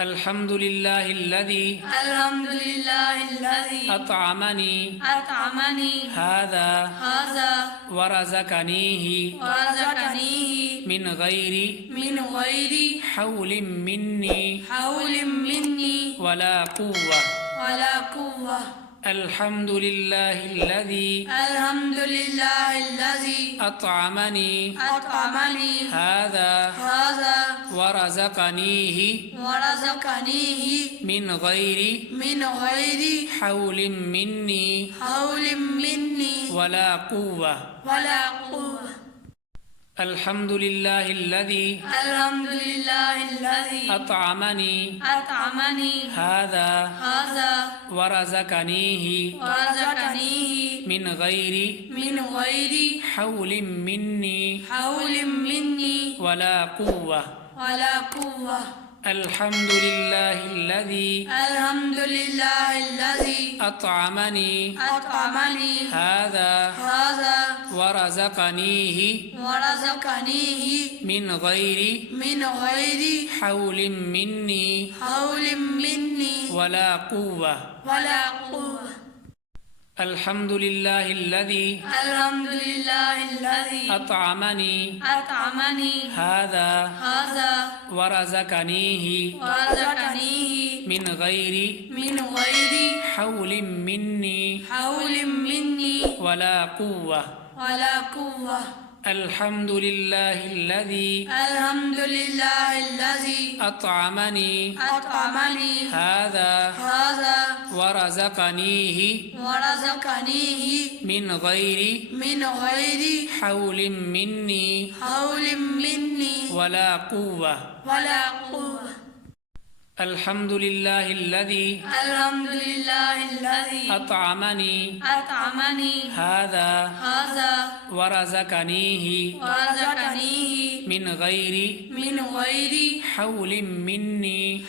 الحمد لله الذي أطعمني هذا ورزقنيه من غير حول مني ولا قوة. الحمد لله الذي أطعمني هذا ورزقنيه من غير حول مني ولا قوة. الحمد لله الذي أطعمني هذا ورزقنيه من غير حول مني ولا قوة. الحمد لله الذي أطعمني هذا ورزقنيه من غير حول مني ولا قوة. الحمد لله الذي أطعمني هذا ورزقنيه من غير حول مني ولا قوة. الحمد لله الذي أطعمني هذا ورزقنيه من غير حول مني ولا قوة. الحمد لله الذي أطعمني هذا ورزقنيه من غير حول مني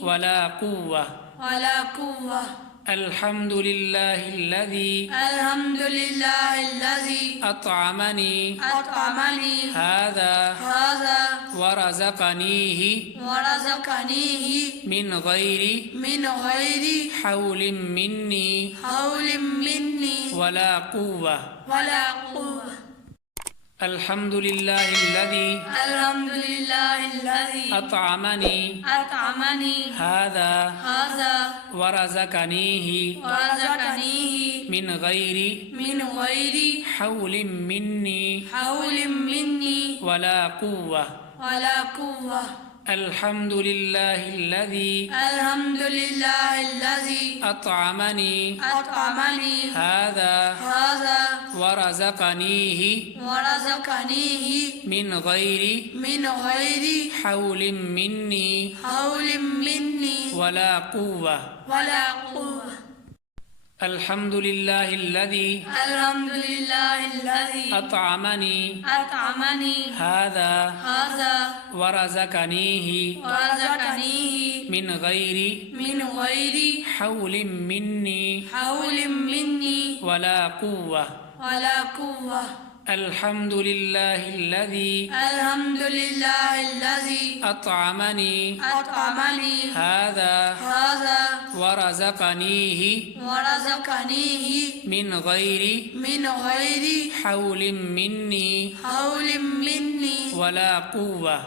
ولا قوة. الحمد لله الذي أطعمني هذا ورزقنيه من غير حول مني ولا قوة. الحمد لله الذي أطعمني هذا ورزقنيه من غير حول مني ولا قوة. الحمد لله الذي أطعمني هذا ورزقنيه من غير حول مني ولا قوة. الحمد لله الذي أطعمني هذا ورزقنيه من غير حول مني ولا قوة. الحمد لله الذي أطعمني هذا ورزقنيه من غير حول مني ولا قوة.